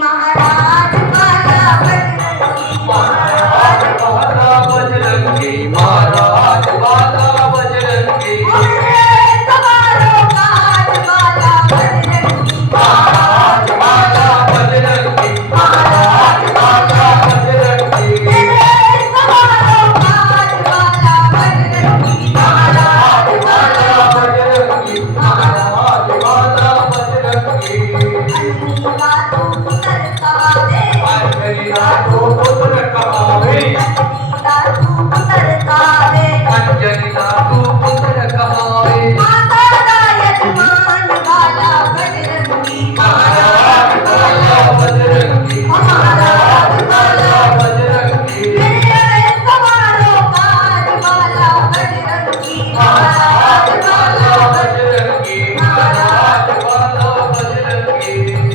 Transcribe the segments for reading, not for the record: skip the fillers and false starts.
महाराज वाला बजरंगी महाराज वाला बजरंगी महाराज वाला बजरंगी सवारों काज वाला बजरंगी महाराज वाला बजरंगी महाराज वाला बजरंगी सवारों काज वाला बजरंगी महाराज वाला बजरंगी महाराज वाला बजरंगी अंजनी का तू पुत्र कहावे अंजनी का तू पुत्र कहावे माता का यजमान वाला बजरंगी महाराज वाला बजरंगी महाराज वाला बजरंगी सवारों काज वाला बजरंगी महाराज वाला बजरंगी महाराज वाला बजरंगी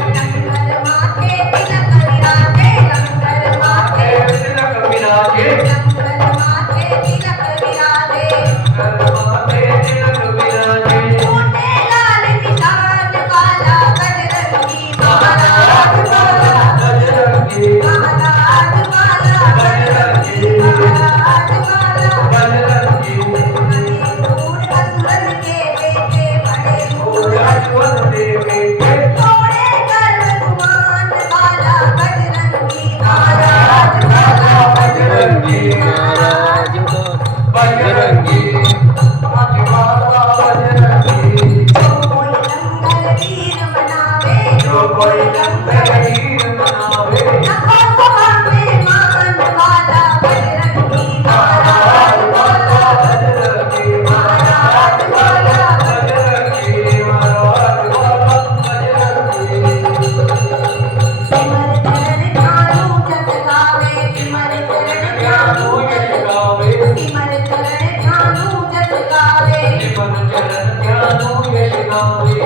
लंगर माथे तिलक विराजे लंगर माथे तिलक विराजे लंगर माथे तिलक विराजे माथे तिलक विराजे मोटे लाल निशान वाला बजरंगी महाराज वाला बजरंगी महाराज वाला बजरंगी महाराज वाला बजरंगी दूर असुरन के बेटे बड़े पूजाश्वर देवे थोड़े कर गुमान वाला बजरंगी महाराज वाला बजरंगी महाराज बजरंगी वाला बजरंगी कोई लंगर वीर मनावे जो कोई लंगर वीर मनावे लखों सभा में मान वाला बजरंगी महाराज वाला बजरंगी महाराज वाला बजरंगी महाराज वाला बजरंगी सिमर चरण ध्यानु जस गावे सिमर चरण ध्यानु यश गावे सिमर चरण ध्यानु जस गावे निपन चरण ध्यानो यश गावे